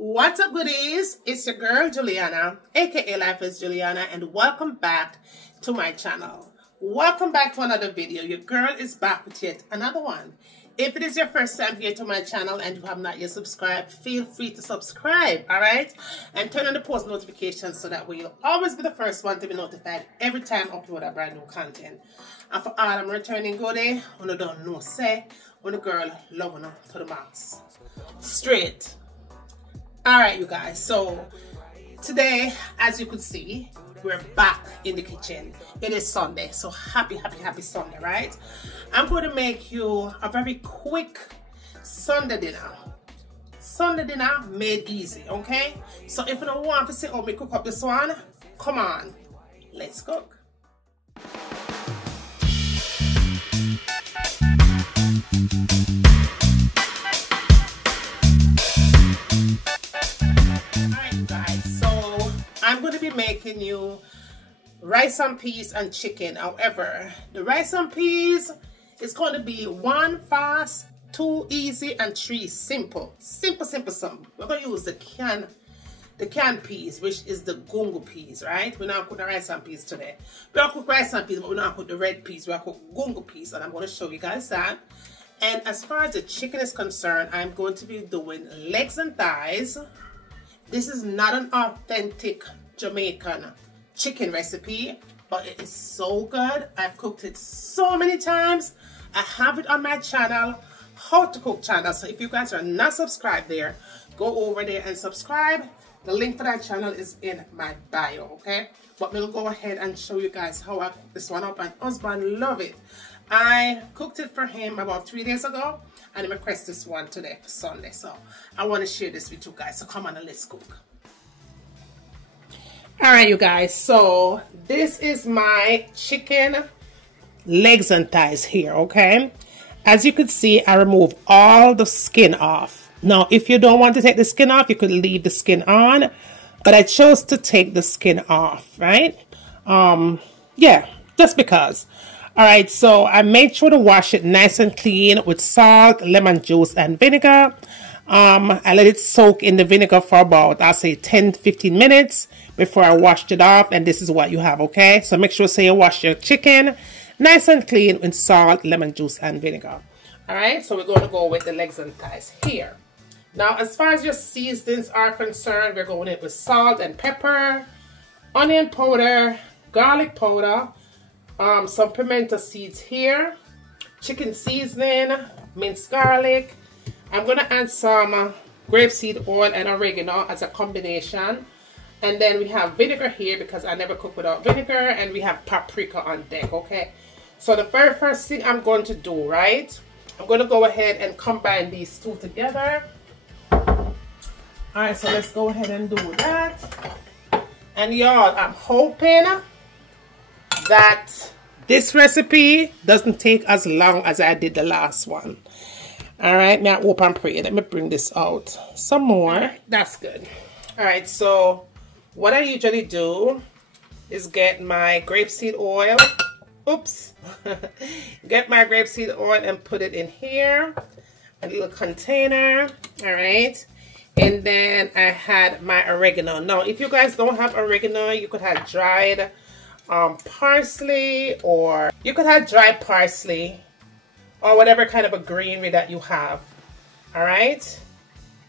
What's up, goodies? It's your girl Juliana, aka Life is Juliana, and welcome back to my channel. Welcome back to another video. Your girl is back with yet another one. If it is your first time here to my channel and you have not yet subscribed, feel free to subscribe, alright? And turn on the post notifications so that way you'll always be the first one to be notified every time I upload a brand new content. And for all I'm returning goodie, when I don't know say, when the girl loving her to the max. Straight. Alright, you guys, so today, as you could see, we're back in the kitchen. It is Sunday, so happy Sunday, right? I'm going to make you a very quick Sunday dinner. Sunday dinner made easy, okay? So if you don't want to see how me cook up this one, come on, let's cook. I'm going to be making you rice and peas and chicken. However, the rice and peas is going to be 1 fast, 2 easy, and 3 simple. Simple. We're going to use the canned peas, which is the gungo peas, right? We're not cooking the rice and peas today. We're going to cook rice and peas, but we're not cooking the red peas. We're going to cook gungo peas, and I'm going to show you guys that. And as far as the chicken is concerned, I'm going to be doing legs and thighs. This is not an authentic Jamaican chicken recipe, but it is so good. I've cooked it so many times. I have it on my channel, How to Cook channel. So if you guys are not subscribed there, go over there and subscribe. The link for that channel is in my bio, okay? But we'll go ahead and show you guys how I cooked this one up, and husband love it. I cooked it for him about 3 days ago, and he requested this one today for Sunday. So I want to share this with you guys. So come on and let's cook. Alright, you guys. So this is my chicken legs and thighs here, okay? As you can see, I removed all the skin off. Now, if you don't want to take the skin off, you could leave the skin on. But I chose to take the skin off, right? Yeah, just because. Alright, so I made sure to wash it nice and clean with salt, lemon juice, and vinegar. I let it soak in the vinegar for about, I'll say 10-15 minutes before I washed it off, and this is what you have, okay? So make sure you wash your chicken nice and clean with salt, lemon juice, and vinegar. Alright, so we're going to go with the legs and thighs here. Now, as far as your seasonings are concerned, we're going in with salt and pepper, onion powder, garlic powder, some pimento seeds here, chicken seasoning, minced garlic. I'm going to add some grapeseed oil and oregano as a combination. And then we have vinegar here because I never cook without vinegar. And we have paprika on deck, okay? So the very first thing I'm going to do, right? I'm going to go ahead and combine these two together. Alright, so let's go ahead and do that. And y'all, I'm hoping that this recipe doesn't take as long as I did the last one. Alright, now hope and pray. Let me bring this out some more. That's good. Alright, so what I usually do is get my grapeseed oil. Oops. Get my grapeseed oil and put it in here. A little container. Alright. And then I had my oregano. Now, if you guys don't have oregano, you could have dried parsley, or you could have dried parsley, or whatever kind of a greenery that you have. Alright,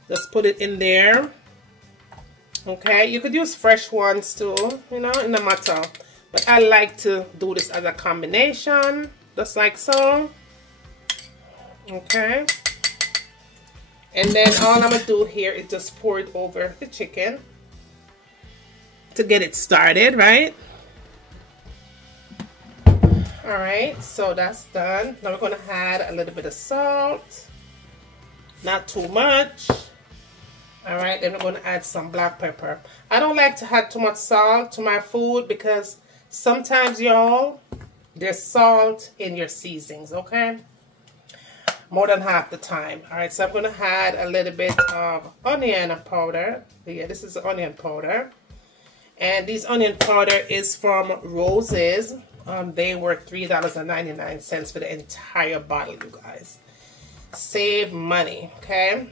just put it in there. Okay, you could use fresh ones too, you know, in the matter, but I like to do this as a combination, just like so. Okay, and then all I'm gonna do here is just pour it over the chicken to get it started, right? Alright, so that's done. Now we're going to add a little bit of salt. Not too much. Alright, then we're going to add some black pepper. I don't like to add too much salt to my food because sometimes, y'all, there's salt in your seasonings, okay? More than half the time. Alright, so I'm going to add a little bit of onion powder. Yeah, this is onion powder. And this onion powder is from Rose's. They were $3.99 for the entire bottle, you guys. Save money, okay?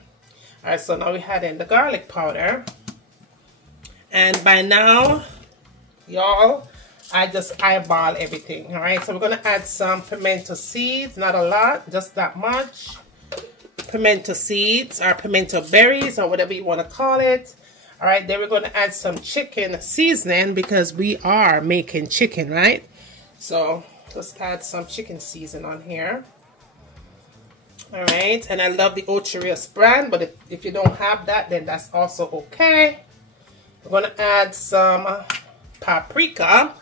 Alright, so now we add in the garlic powder. And by now, y'all, I just eyeball everything. Alright, so we're going to add some pimento seeds. Not a lot, just that much. Pimento seeds or pimento berries or whatever you want to call it. Alright, then we're going to add some chicken seasoning because we are making chicken, right? So just add some chicken seasoning on here. Alright, and I love the Ocherios brand, but if you don't have that, then that's also okay. We're going to add some paprika.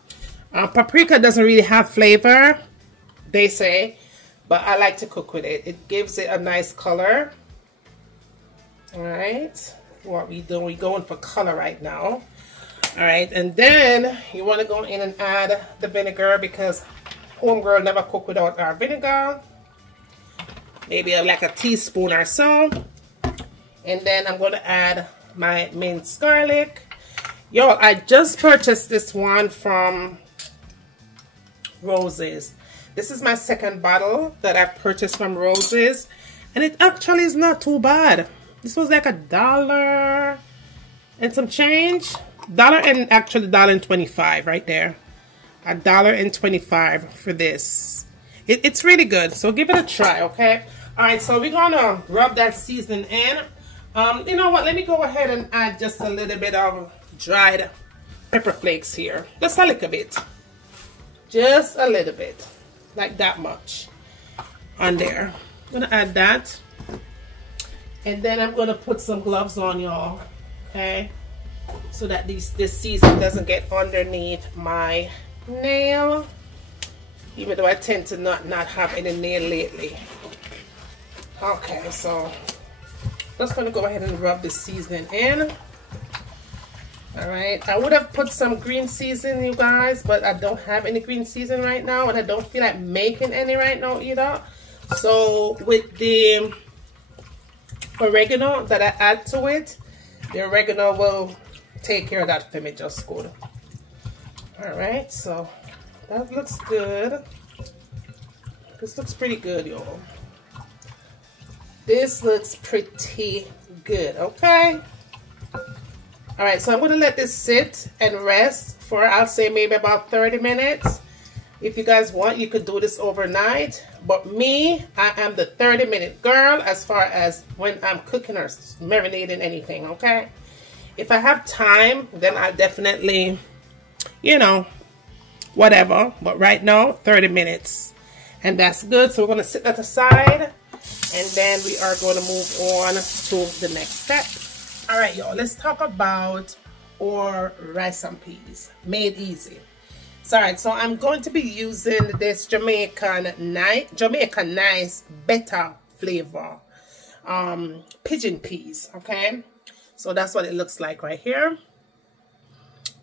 Paprika doesn't really have flavor, they say, but I like to cook with it. It gives it a nice color. Alright, what we doing? We're going for color right now. Alright, and then you want to go in and add the vinegar because homegirl never cook without our vinegar. Maybe like a teaspoon or so. And then I'm going to add my minced garlic. Yo, I just purchased this one from Roses. This is my second bottle that I've purchased from Roses. And it actually is not too bad. This was like $1 and some change. Actually $1.25 right there. $1.25 for this. It's really good, so give it a try, okay? Alright, so we're gonna rub that seasoning in. You know what, let me go ahead and add just a little bit of dried pepper flakes here. Just a little bit. Just a little bit. Like that much on there. I'm gonna add that. And then I'm gonna put some gloves on, y'all. Okay? So that this seasoning doesn't get underneath my nail. Even though I tend to not have any nail lately. Okay, so just gonna go ahead and rub the seasoning in. Alright, I would have put some green seasoning, you guys, but I don't have any green seasoning right now, and I don't feel like making any right now either. So with the oregano that I add to it, the oregano will take care of that for me just good. Alright, so that looks good. This looks pretty good, y'all. This looks pretty good, okay? Alright, so I'm going to let this sit and rest for, I'll say, maybe about 30 minutes. If you guys want, you could do this overnight. But me, I am the 30-minute girl as far as when I'm cooking or marinating anything, okay? If I have time, then I'll definitely, you know, whatever. But right now, 30 minutes. And that's good. So we're going to set that aside. And then we are going to move on to the next step. All right, y'all. Let's talk about our rice and peas. Made easy. So, all right. So I'm going to be using this Jamaican nice better flavor pigeon peas. Okay. So that's what it looks like right here.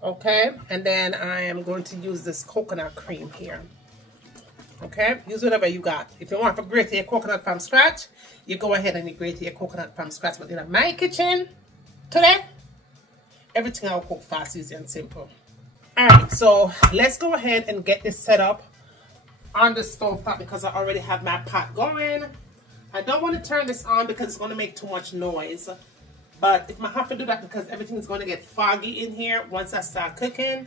Okay. And then I am going to use this coconut cream here. Okay, use whatever you got. If you want to grate your coconut from scratch, you go ahead and you grate your coconut from scratch. But in my kitchen today, everything I'll cook fast, easy, and simple. Alright, so let's go ahead and get this set up on the stove top because I already have my pot going. I don't want to turn this on because it's going to make too much noise. But if I have to do that because everything is going to get foggy in here once I start cooking,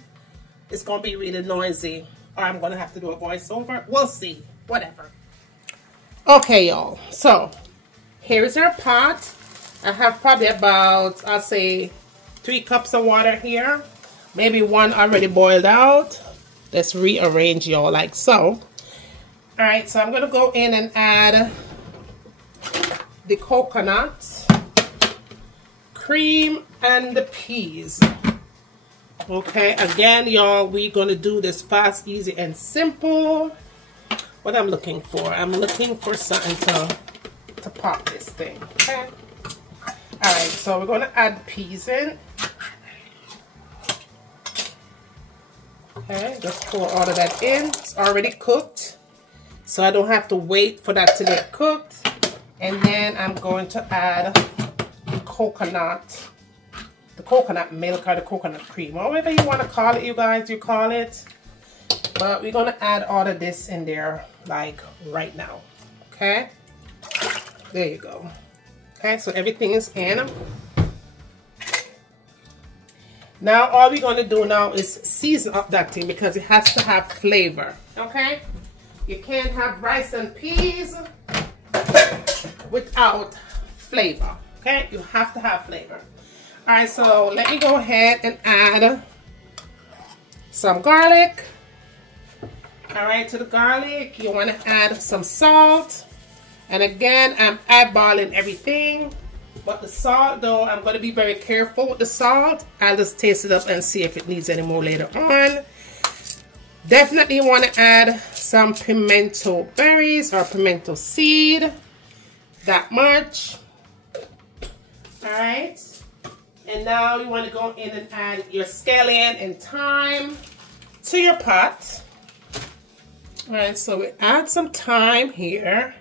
it's going to be really noisy. Or I'm going to have to do a voiceover. We'll see. Whatever. Okay, y'all. So, here's our pot. I have probably about, I'll say, 3 cups of water here. Maybe 1 already boiled out. Let's rearrange, y'all, like so. Alright, so I'm going to go in and add the coconut, cream, and the peas. Okay, again, y'all, we're going to do this fast, easy, and simple. What I'm looking for, I'm looking for something to pop this thing, okay? Alright, so we're going to add peas in. Okay, just pour all of that in. It's already cooked, so I don't have to wait for that to get cooked. And then I'm going to add the coconut milk or the coconut cream, whatever you want to call it, you guys, you call it. But we're going to add all of this in there like right now. Okay, there you go. Okay, so everything is in. Now all we're going to do now is season up that thing because it has to have flavor. Okay, you can't have rice and peas without flavor. Okay, you have to have flavor. All right, so let me go ahead and add some garlic. All right, to the garlic, you want to add some salt. And again, I'm eyeballing everything. But the salt, though, I'm going to be very careful with the salt. I'll just taste it up and see if it needs any more later on. Definitely want to add some pimento berries or pimento seed. That much. All right. And now you want to go in and add your scallion and thyme to your pot. All right, so we add some thyme here.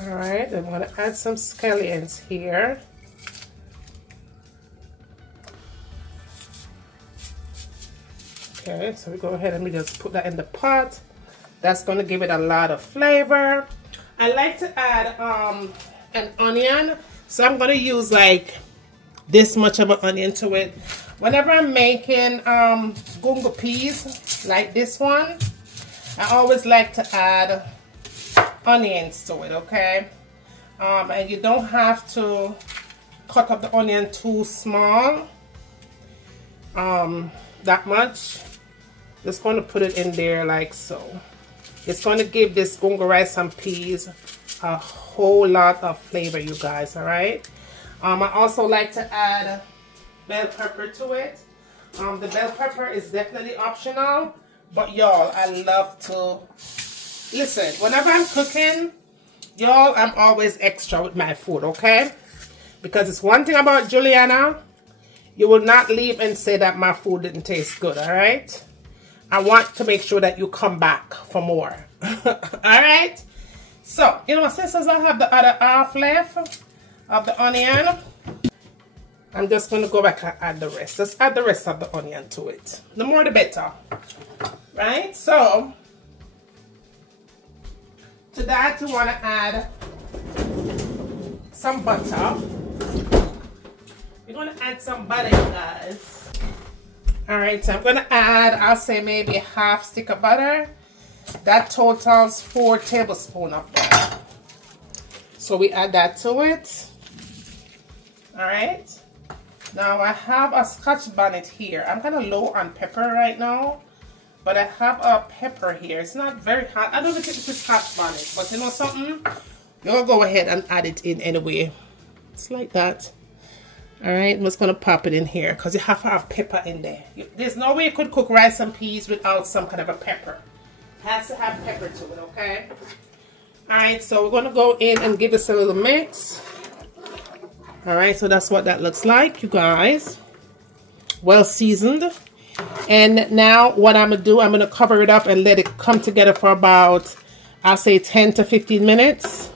All right, I'm going to add some scallions here. Okay, so we go ahead and we just put that in the pot. That's going to give it a lot of flavor. I like to add an onion, so I'm going to use like this much of an onion to it. Whenever I'm making gungo peas like this one, I always like to add onions to it, okay? And you don't have to cut up the onion too small, that much. Just going to put it in there like so. It's going to give this gungo rice and peas a whole lot of flavor, you guys, all right? I also like to add bell pepper to it. The bell pepper is definitely optional, but y'all, I love to listen. Whenever I'm cooking, y'all, I'm always extra with my food, okay? Because it's one thing about Juliana, you will not leave and say that my food didn't taste good, all right? I want to make sure that you come back for more. All right? So, you know, since I have the other half left of the onion, I'm just going to go back and add the rest. Let's add the rest of the onion to it. The more the better. Right? So, to that you want to add some butter. We're going to add some butter, you guys. Alright, so I'm going to add, I'll say maybe a half stick of butter. That totals 4 tablespoons of butter. So we add that to it. Alright. Now I have a Scotch bonnet here. I'm kind of low on pepper right now. But I have a pepper here. It's not very hot. I don't think it's a Scotch bonnet. But you know something? You'll go ahead and add it in anyway. It's like that. Alright, I'm just going to pop it in here because you have to have pepper in there. There's no way you could cook rice and peas without some kind of a pepper. It has to have pepper to it, okay? Alright, so we're going to go in and give this a little mix. Alright, so that's what that looks like, you guys. Well seasoned. And now what I'm going to do, I'm going to cover it up and let it come together for about, I'll say 10 to 15 minutes.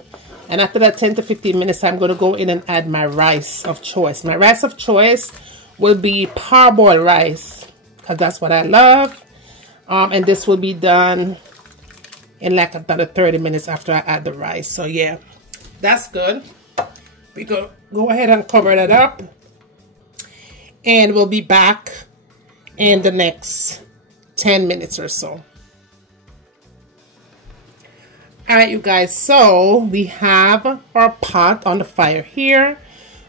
And after that 10 to 15 minutes, I'm going to go in and add my rice of choice. My rice of choice will be parboiled rice because that's what I love. And this will be done in like another 30 minutes after I add the rice. So yeah, that's good. We go ahead and cover that up. And we'll be back in the next 10 minutes or so. Alright, you guys, so we have our pot on the fire here.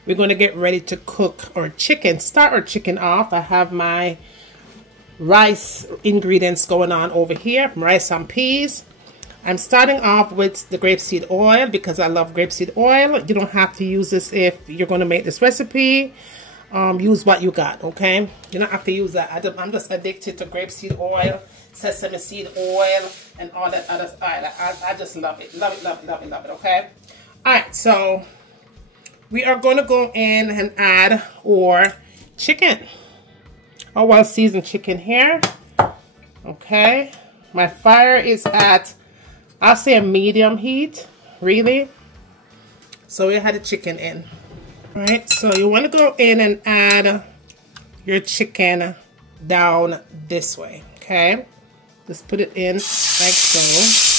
We're going to get ready to cook our chicken. Start our chicken off. I have my rice ingredients going on over here, rice and peas. I'm starting off with the grapeseed oil because I love grapeseed oil. You don't have to use this if you're going to make this recipe. Use what you got, okay? You don't have to use that. I'm just addicted to grapeseed oil, sesame seed oil, and all that other oil. I just love it. Love it, love it, love it, love it, okay? Alright, so we are going to go in and add our chicken. Our well-seasoned chicken here. Okay. My fire is at, I'll say, a medium heat, really. So we had the chicken in. Alright, so you want to go in and add your chicken down this way, okay? Just put it in like so.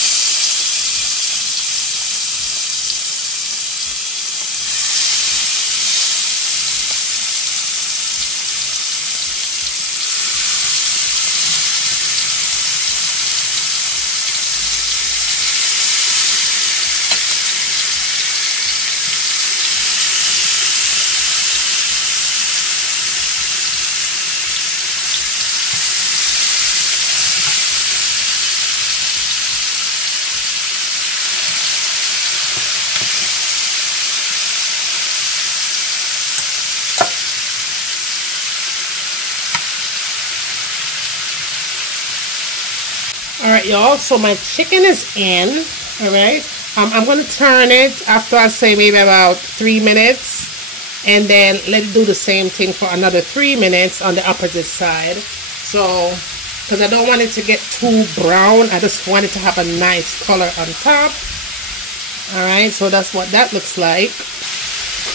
Alright, y'all, so my chicken is in. Alright, I'm going to turn it after I say maybe about 3 minutes. And then let it do the same thing for another 3 minutes on the opposite side. So, because I don't want it to get too brown. I just want it to have a nice color on top. Alright, so that's what that looks like.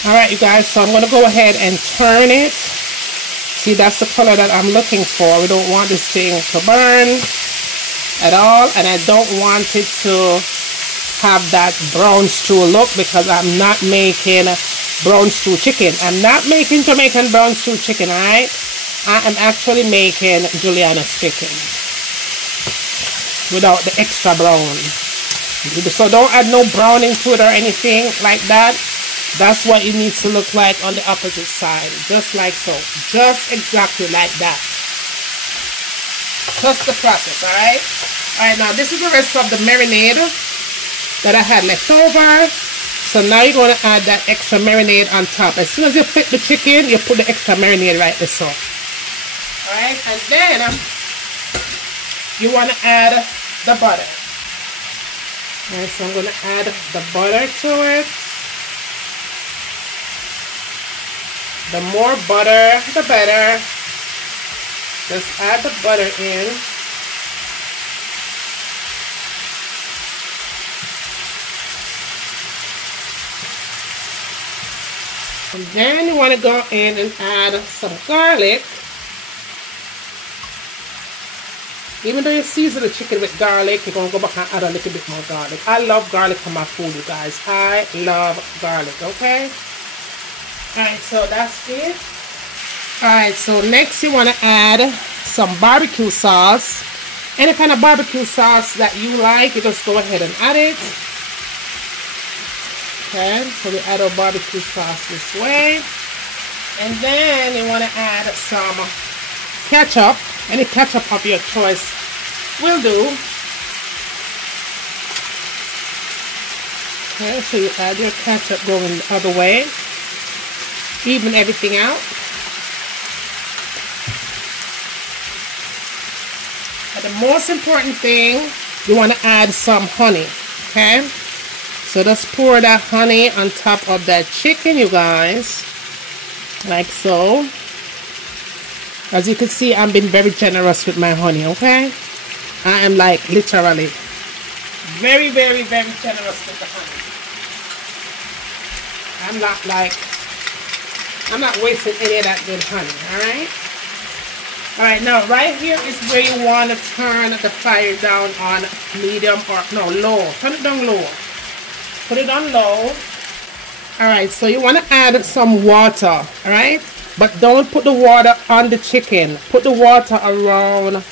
Alright, you guys, so I'm going to go ahead and turn it. See, that's the color that I'm looking for. We don't want this thing to burn at all. And I don't want it to have that brown stew look, because I'm not making brown stew chicken. I'm not making Jamaican brown stew chicken, alright? I am actually making Juliana's chicken without the extra brown. So don't add no browning to it or anything like that. That's what it needs to look like on the opposite side. Just like so. Just exactly like that. Just the process, alright? Alright, now this is the rest of the marinade that I had left over. So now you're going to add that extra marinade on top. As soon as you flip the chicken, you put the extra marinade right there. So, alright, and then you want to add the butter. Alright, so I'm going to add the butter to it. The more butter, the better. Just add the butter in. And then you want to go in and add some garlic. Even though you season the chicken with garlic, you're going to go back and add a little bit more garlic. I love garlic for my food, you guys. I love garlic, okay? Alright, so that's it. Alright, so next you want to add some barbecue sauce. Any kind of barbecue sauce that you like, you just go ahead and add it. Okay, so we add our barbecue sauce this way. And then you want to add some ketchup. Any ketchup of your choice will do. Okay, so you add your ketchup going the other way. Even everything out. But the most important thing, you want to add some honey. Okay? So just pour that honey on top of that chicken, you guys. Like so. As you can see, I'm being very generous with my honey, okay? I am like literally very, very, very generous with the honey. I'm not wasting any of that good honey, alright? Alright, now right here is where you want to turn the fire down on medium or, no, low. Turn it down low. Put it on low. Alright, so you want to add some water, alright? But don't put the water on the chicken. Put the water around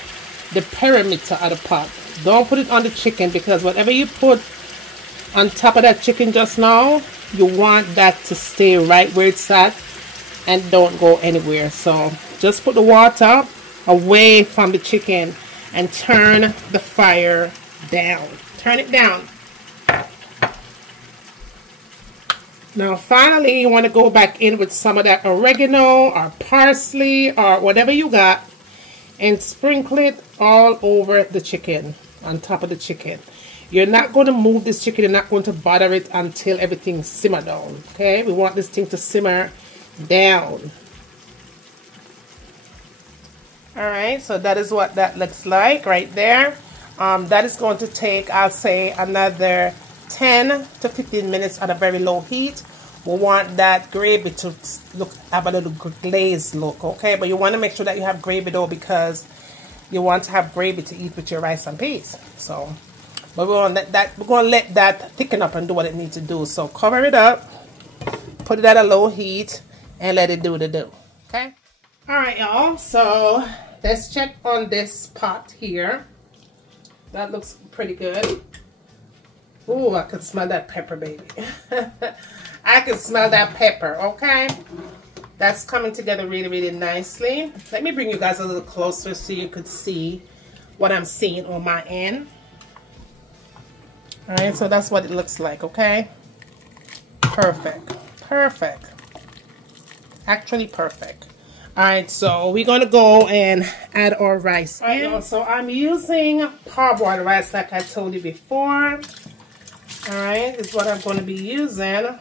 the perimeter of the pot. Don't put it on the chicken, because whatever you put on top of that chicken just now, you want that to stay right where it's at and don't go anywhere. So just put the water away from the chicken and turn the fire down. Turn it down. Now finally you want to go back in with some of that oregano or parsley or whatever you got and sprinkle it all over the chicken, on top of the chicken. You're not going to move this chicken, you're not going to bother it until everything simmer down. Okay, we want this thing to simmer down. Alright, so that is what that looks like right there. That is going to take, I'll say, another 10 to 15 minutes at a very low heat. We want that gravy to have a little glazed look, okay? But you want to make sure that you have gravy though, because you want to have gravy to eat with your rice and peas. So, but we're going to let that thicken up and do what it needs to do. So cover it up, put it at a low heat, and let it do the do. Okay. All right, y'all. So let's check on this pot here. That looks pretty good. Ooh, I can smell that pepper, baby. I can smell that pepper, okay? That's coming together really, really nicely. Let me bring you guys a little closer so you could see what I'm seeing on my end. All right, so that's what it looks like, okay? Perfect. Perfect. Actually perfect. Alright, so we're going to go and add our rice in. So I'm using parboiled rice like I told you before. Alright, this is what I'm going to be using.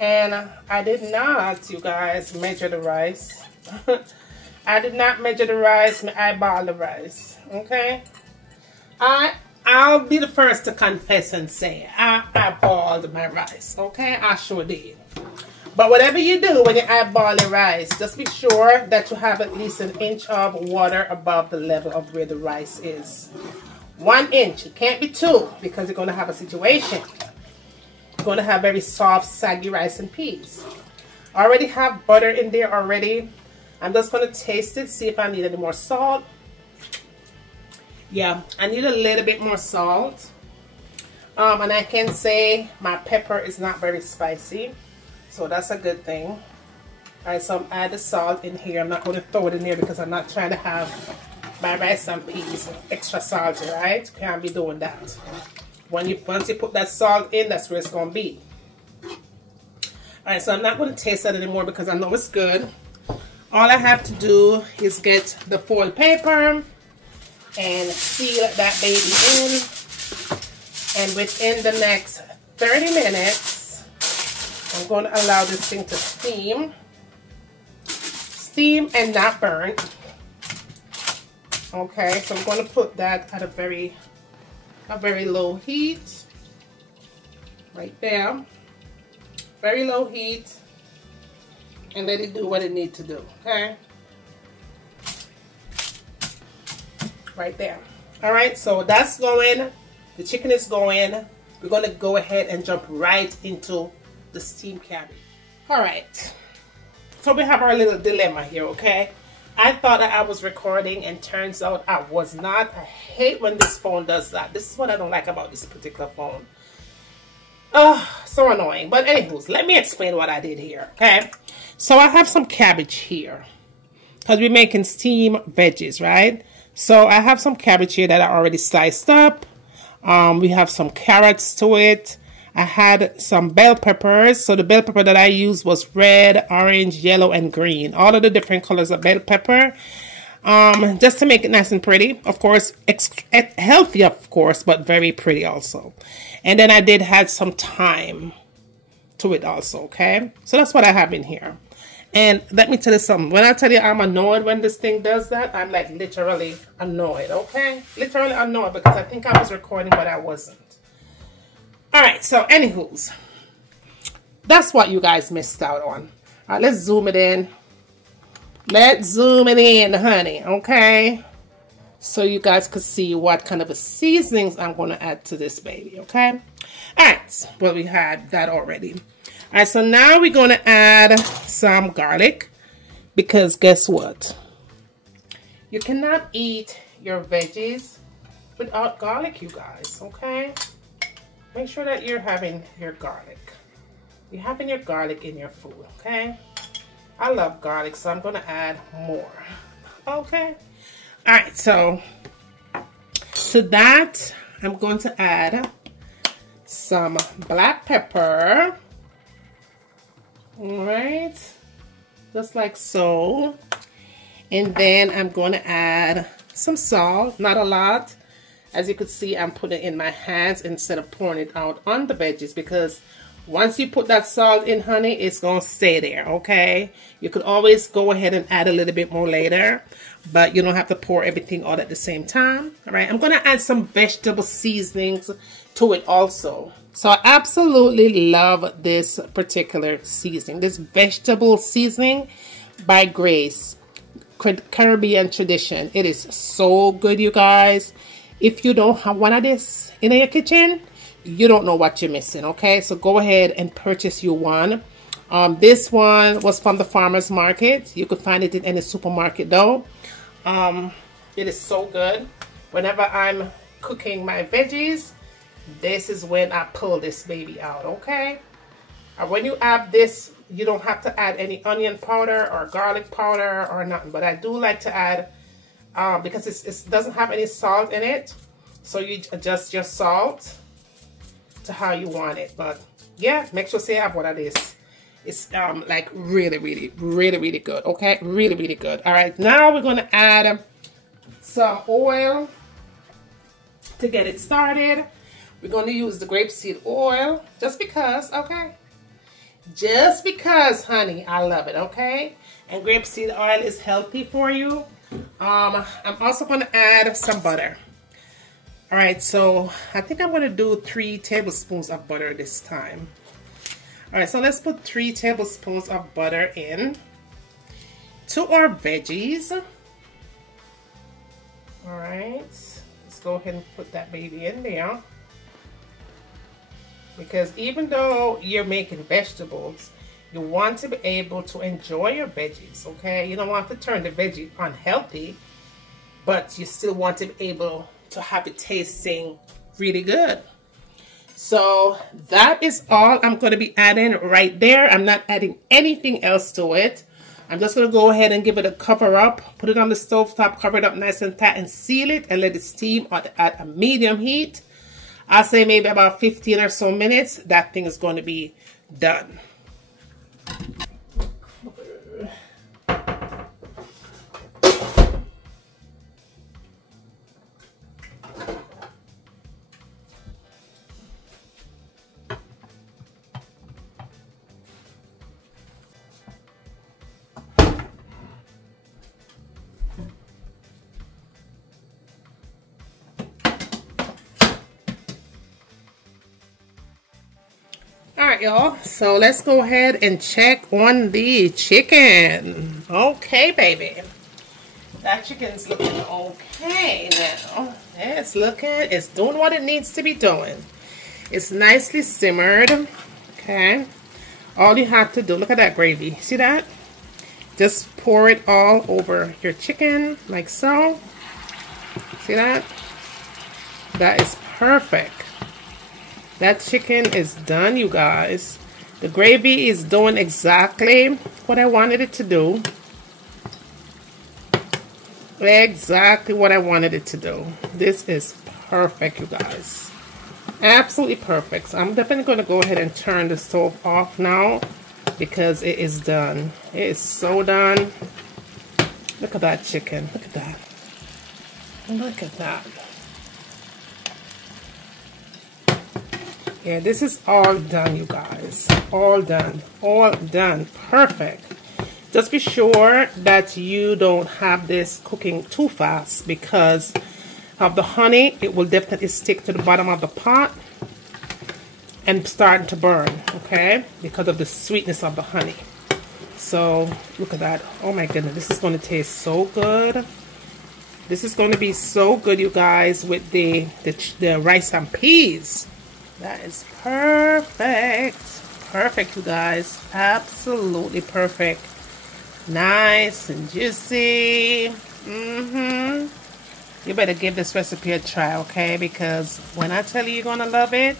And I did not, you guys, measure the rice. I did not measure the rice, I eyeball the rice. Okay? I'll be the first to confess and say I eyeballed my rice. Okay? I sure did. But whatever you do when you eyeball the rice, just be sure that you have at least an inch of water above the level of where the rice is. 1 inch. It can't be 2 because you're going to have a situation. You're going to have very soft, saggy rice and peas. I already have butter in there already. I'm just going to taste it, see if I need any more salt. Yeah, I need a little bit more salt. And I can say my pepper is not very spicy. So that's a good thing. Alright, so I'm add the salt in here. I'm not going to throw it in there because I'm not trying to have my rice and peas extra salty, right? Can't be doing that. Once you put that salt in, that's where it's going to be. Alright, so I'm not going to taste that anymore because I know it's good. All I have to do is get the foil paper and seal that baby in. And within the next 30 minutes, I'm going to allow this thing to steam. Steam and not burn. Okay, so I'm going to put that at a very low heat. Right there. Very low heat. And let it do what it needs to do. Okay? Right there. Alright, so that's going. The chicken is going. We're going to go ahead and jump right into the steamed cabbage. Alright, so we have our little dilemma here, okay? I thought that I was recording and turns out I was not. I hate when this phone does that. This is what I don't like about this particular phone. Oh, so annoying. But anyways, let me explain what I did here, okay? So I have some cabbage here because we're making steamed veggies, right? So I have some cabbage here that I already sliced up. We have some carrots to it. I had some bell peppers. So the bell pepper that I used was red, orange, yellow, and green. All of the different colors of bell pepper. Just to make it nice and pretty. Of course, healthy, of course, but very pretty also. And then I did add some thyme to it also, okay? So that's what I have in here. And let me tell you something. When I tell you I'm annoyed when this thing does that, I'm like literally annoyed, okay? Literally annoyed because I think I was recording, but I wasn't. Alright, so anywho's, that's what you guys missed out on. Alright, let's zoom it in. Let's zoom it in, honey, okay? So you guys could see what kind of a seasonings I'm going to add to this baby, okay? Alright, well, we had that already. Alright, so now we're going to add some garlic. Because guess what? You cannot eat your veggies without garlic, you guys, okay? Make sure that you're having your garlic. You're having your garlic in your food, okay? I love garlic, so I'm going to add more, okay? Alright, so to that, I'm going to add some black pepper. Alright, just like so. And then I'm going to add some salt, not a lot. As you can see, I'm putting it in my hands instead of pouring it out on the veggies because once you put that salt in, honey, it's going to stay there, okay? You could always go ahead and add a little bit more later, but you don't have to pour everything out at the same time, all right? I'm going to add some vegetable seasonings to it also. So I absolutely love this particular seasoning, this vegetable seasoning by Grace, Caribbean Tradition. It is so good, you guys. If you don't have one of this in your kitchen, you don't know what you're missing, okay? So go ahead and purchase you one. This one was from the farmer's market. You could find it in any supermarket though. It is so good. Whenever I'm cooking my veggies, this is when I pull this baby out, okay? When you add this, you don't have to add any onion powder or garlic powder or nothing. But I do like to add, because it doesn't have any salt in it. So you adjust your salt to how you want it. But yeah, make sure you have one of this. It's like really good. Okay, really good. All right, now we're gonna add some oil to get it started. We're gonna use the grapeseed oil just because, okay? Just because, honey, I love it, okay? And grapeseed oil is healthy for you. I'm also gonna add some butter. All right, so I think I'm gonna do 3 tablespoons of butter this time. All right, so let's put 3 tablespoons of butter in to our veggies. All right, let's go ahead and put that baby in there. Because even though you're making vegetables, you want to be able to enjoy your veggies, okay? You don't want to turn the veggie unhealthy, but you still want to be able to have it tasting really good. So that is all I'm going to be adding right there. I'm not adding anything else to it. I'm just going to go ahead and give it a cover up, put it on the stove top, cover it up nice and tight, and seal it and let it steam at a medium heat. I'll say maybe about 15 or so minutes, that thing is going to be done. Alright, y'all, so let's go ahead and check on the chicken. Okay, baby. That chicken's looking okay now. It's doing what it needs to be doing. It's nicely simmered. Okay. All you have to do, look at that gravy. See that? Just pour it all over your chicken, like so. See that? That is perfect. That chicken is done, you guys. The gravy is doing exactly what I wanted it to do. Exactly what I wanted it to do. This is perfect, you guys. Absolutely perfect. So I'm definitely going to go ahead and turn the stove off now because it is done. It is so done. Look at that chicken. Look at that. Look at that. Yeah, this is all done, you guys. All done. All done. Perfect. Just be sure that you don't have this cooking too fast because of the honey. It will definitely stick to the bottom of the pot and start to burn, okay? Because of the sweetness of the honey. So, look at that. Oh my goodness, this is going to taste so good. This is going to be so good, you guys, with the rice and peas. That is perfect. Perfect, you guys. Absolutely perfect. Nice and juicy. You better give this recipe a try, okay? Because when I tell you you're going to love it,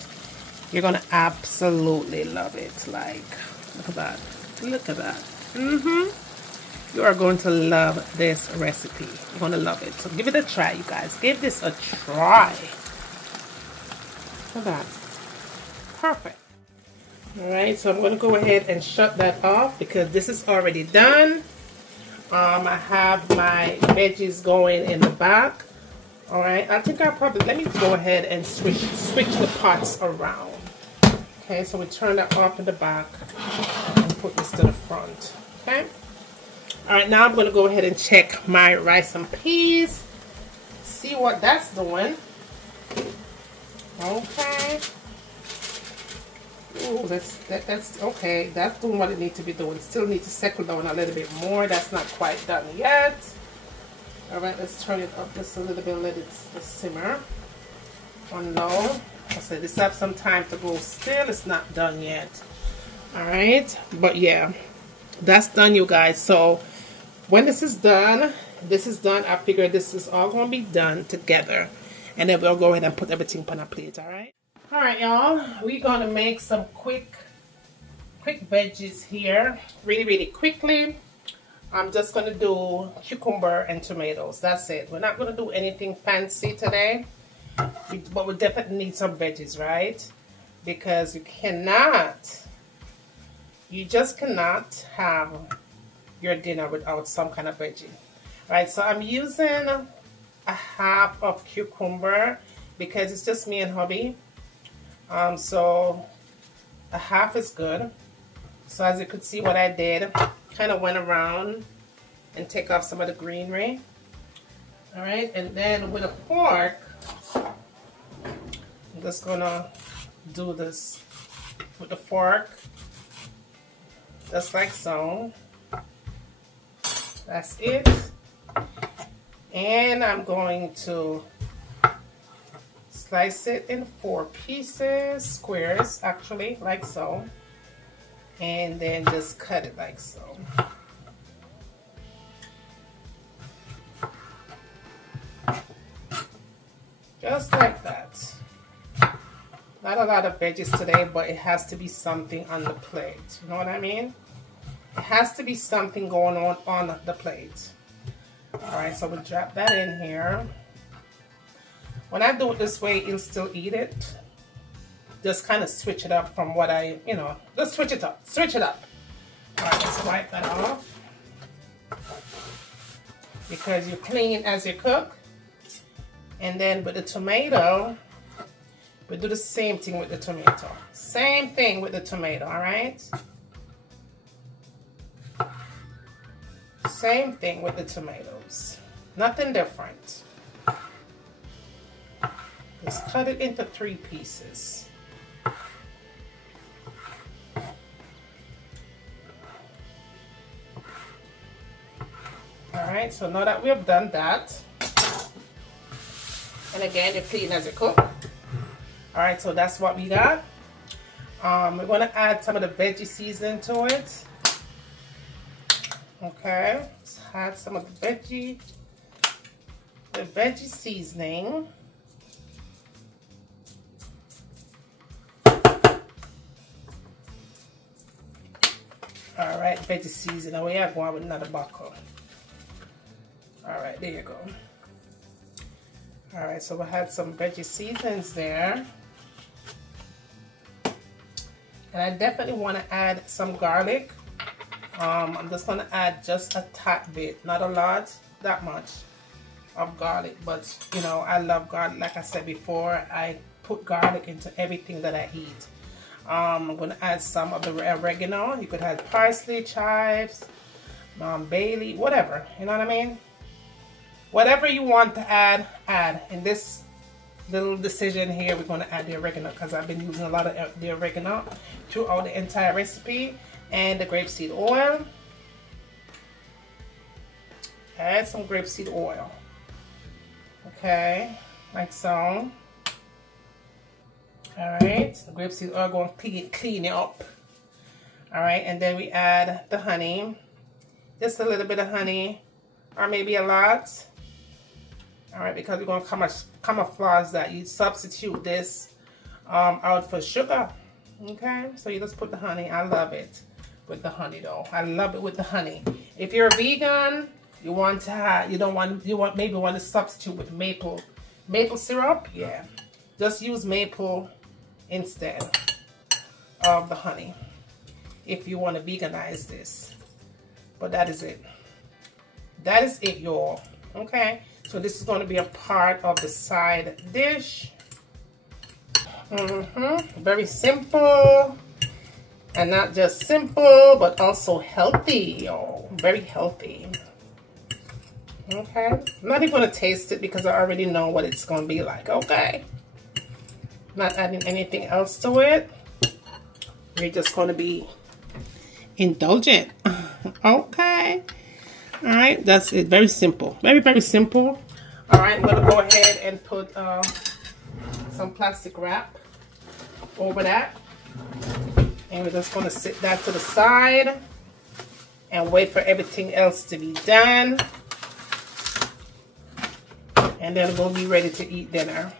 you're going to absolutely love it. Like, look at that. Look at that. You are going to love this recipe. You're going to love it. So give it a try, you guys. Give this a try. Look at that. Perfect. Alright, so I'm going to go ahead and shut that off because this is already done. I have my veggies going in the back. Alright, I think I'll probably, let me go ahead and switch the pots around. Okay, so we turn that off in the back and put this to the front. Okay. Alright, now I'm going to go ahead and check my rice and peas. See what that's doing. Okay. Ooh, that's okay. That's doing what it needs to be doing. Still need to settle down a little bit more. That's not quite done yet. All right, let's turn it up just a little bit. Let it simmer on low. I said this have some time to go. Still, it's not done yet. All right, but yeah, that's done, you guys. So when this is done, I figure this is all going to be done together, and then we'll go ahead and put everything on a plate. All right. All right, y'all, we're going to make some quick veggies here really quickly. I'm just going to do cucumber and tomatoes. That's it. We're not going to do anything fancy today, but we definitely need some veggies, right? Because you cannot You just cannot have your dinner without some kind of veggie. All right, so I'm using a half of cucumber because it's just me and hubby. So a half is good. So as you could see, what I did, kind of went around and take off some of the greenery. All right, and then with a fork, I'm just gonna do this with the fork, just like so. That's it. And I'm going to slice it in 4 pieces, squares actually, like so. And then just cut it like so. Just like that. Not a lot of veggies today, but it has to be something on the plate. You know what I mean? It has to be something going on the plate. Alright, so we'll drop that in here. When I do it this way, you'll still eat it. Just kind of switch it up from what I, you know, just switch it up. Switch it up. Alright, let's wipe that off. Because you clean as you cook. And then with the tomato, we do the same thing with the tomato. Same thing with the tomato, alright? Same thing with the tomatoes. Nothing different. Just cut it into 3 pieces. Alright, so now that we have done that, and again, you clean as you cook. Alright, so that's what we got. We're going to add some of the veggie seasoning to it. Okay, let's add some of the veggie seasoning. Alright, veggie seasoning. We are going with another buckle. Alright, there you go. Alright, so we had some veggie seasonings there. And I definitely want to add some garlic. I'm just going to add just a tad bit, not a lot, that much of garlic. But, you know, I love garlic. Like I said before, I put garlic into everything that I eat. I'm going to add some of the oregano. You could add parsley, chives, bay leaf, whatever. You know what I mean? Whatever you want to add, add. In this little decision here, we're going to add the oregano because I've been using a lot of the oregano throughout the entire recipe. And the grapeseed oil. Add some grapeseed oil. Okay, like so. Alright, the grapeseed oil going to clean it up. Alright, and then we add the honey. Just a little bit of honey, or maybe a lot. Alright, because we're going to camouflage that. You substitute this out for sugar. Okay, so you just put the honey. I love it with the honey though. I love it with the honey. If you're a vegan, you want to have, maybe want to substitute with maple syrup. Yeah, just use maple instead of the honey if you want to veganize this. But that is it. That is it, y'all. Okay, so this is going to be a part of the side dish. Very simple, and not just simple, but also healthy, y'all. Very healthy. Okay, I'm not even gonna taste it because I already know what it's gonna be like. Okay, not adding anything else to it. We're just gonna be indulgent. Okay, all right, that's it. Very simple, very, very simple. All right, I'm gonna go ahead and put some plastic wrap over that, and we're just going to sit that to the side and wait for everything else to be done, and then we'll be ready to eat dinner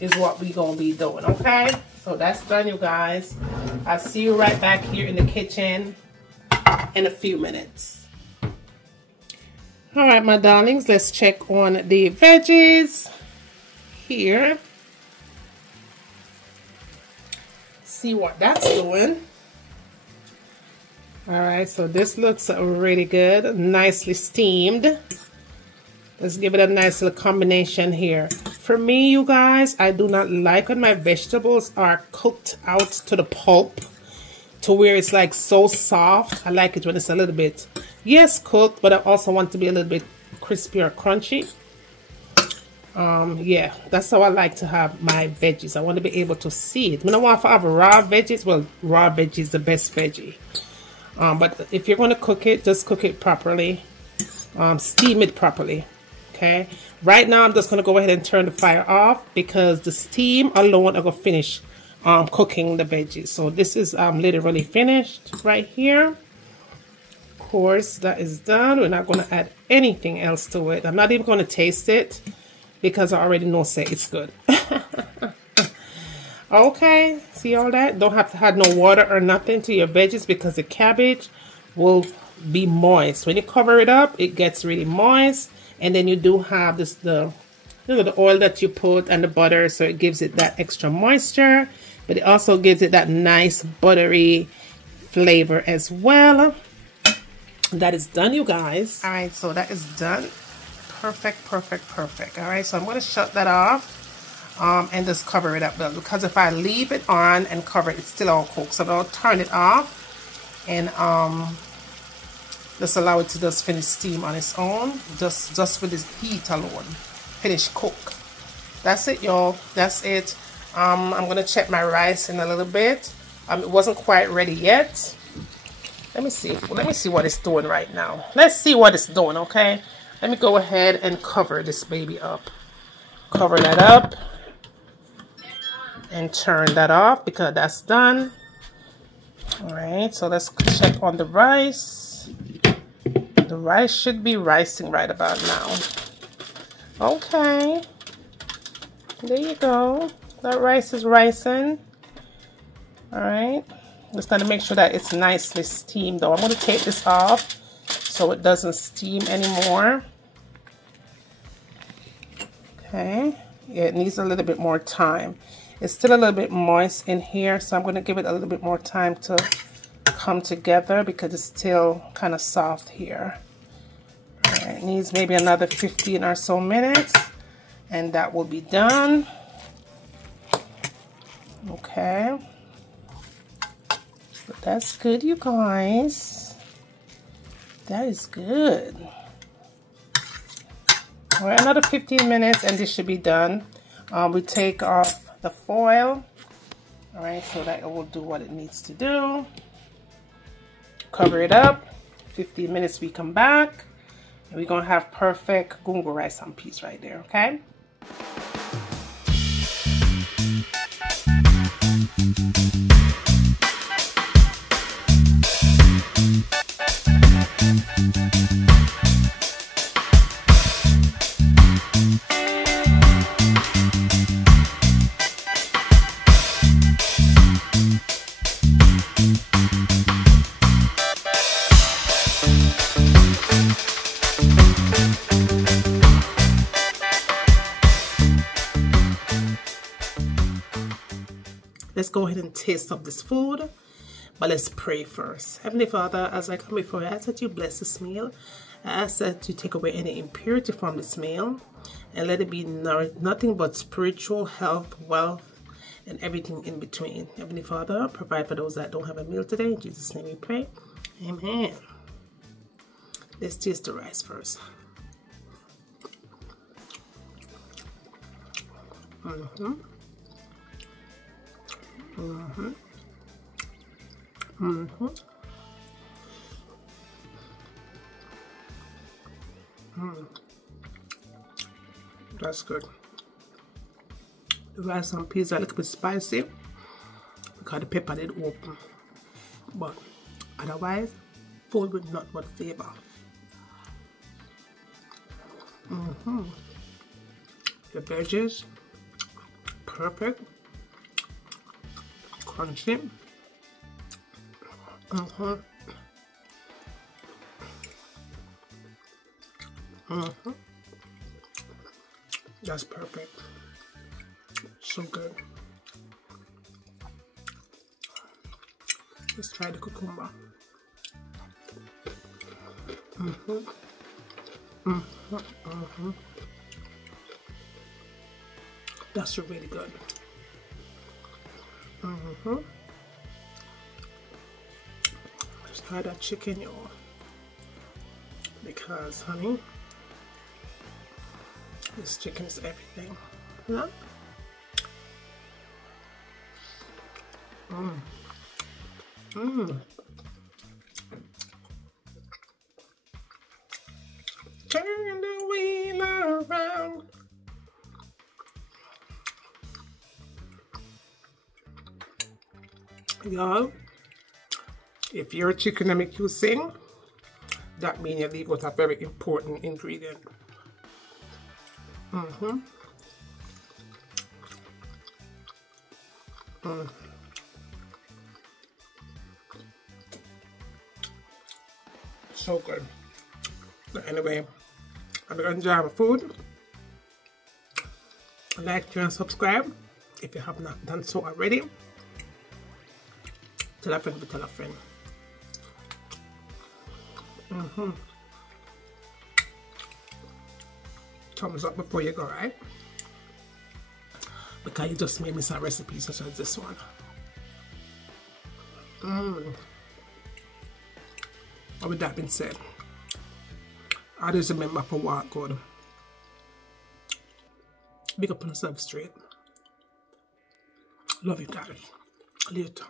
is what we're going to be doing. Okay, so that's done, you guys. I'll see you right back here in the kitchen in a few minutes. All right, my darlings, let's check on the veggies here. See what that's doing. All right, so this looks really good, nicely steamed. Let's give it a nice little combination here. For me, you guys, I do not like when my vegetables are cooked out to the pulp, to where it's like so soft. I like it when it's a little bit, yes, cooked, but I also want to be a little bit crispy or crunchy. Yeah, that's how I like to have my veggies. I want to be able to see it. When I want to have raw veggies, well, raw veggie is the best veggie. But if you're going to cook it, just cook it properly. Steam it properly. Okay. Right now, I'm just going to go ahead and turn the fire off because the steam alone are going to finish cooking the veggies. So this is literally finished right here. Of course, that is done. We're not going to add anything else to it. I'm not even going to taste it because I already know say it's good. Okay, see all that? Don't have to add no water or nothing to your veggies because the cabbage will be moist. When you cover it up, it gets really moist. And then you do have this, the oil that you put and the butter, so it gives it that extra moisture. But it also gives it that nice buttery flavor as well. That is done, you guys. All right, so that is done. Perfect, perfect, perfect. All right, so I'm going to shut that off. And just cover it up, because if I leave it on and cover it, it's still all cooked. So I'll turn it off and just allow it to just finish steam on its own, just with this heat alone, finish cook. That's it, y'all. That's it. I'm gonna check my rice in a little bit. It wasn't quite ready yet. Let me see what it's doing right now. Let's see what it's doing. Okay, let me go ahead and cover this baby up. Cover that up. And turn that off because that's done. All right, so let's check on the rice. The rice should be ricing right about now. Okay, there you go. That rice is ricing. All right, just gotta make sure that it's nicely steamed though. I'm gonna take this off so it doesn't steam anymore. Okay, yeah, it needs a little bit more time. It's still a little bit moist in here, so I'm going to give it a little bit more time to come together because it's still kind of soft here. All right, it needs maybe another 15 or so minutes, and that will be done. Okay. But that's good, you guys. That is good. All right, another 15 minutes, and this should be done. We take off the foil. All right, so that it will do what it needs to do. Cover it up. 15 minutes, we come back, and we're gonna have perfect gungo rice and peas right there. Okay. Let's go ahead and taste up this food, but let's pray first. Heavenly Father, as I come before you, I ask that you bless this meal. I ask that you take away any impurity from this meal and let it be nothing but spiritual health, wealth, and everything in between. Heavenly Father, provide for those that don't have a meal today. In Jesus' name we pray. Amen. Let's taste the rice first. That's good. The rice and peas are a little bit spicy because the pepper did open, but otherwise full with nut but flavor. The veggies perfect, crunchy. That's perfect. So good. Let's try the cucumber. That's really good. Let's try that chicken, y'all. Because, honey, this chicken is everything. Yeah? Turn the wheel around. Y'all, if you're a chicken that make you sing, that means you leave out a very important ingredient. So good. But anyway, I'm gonna enjoy my food. Like, share, and subscribe if you have not done so already. Tell a friend, tell a friend. Thumbs up before you go, right? Because you just made me some recipes such as this one. But with that being said, always remember for walk good. Big up on yourself straight. Love you guys. Later.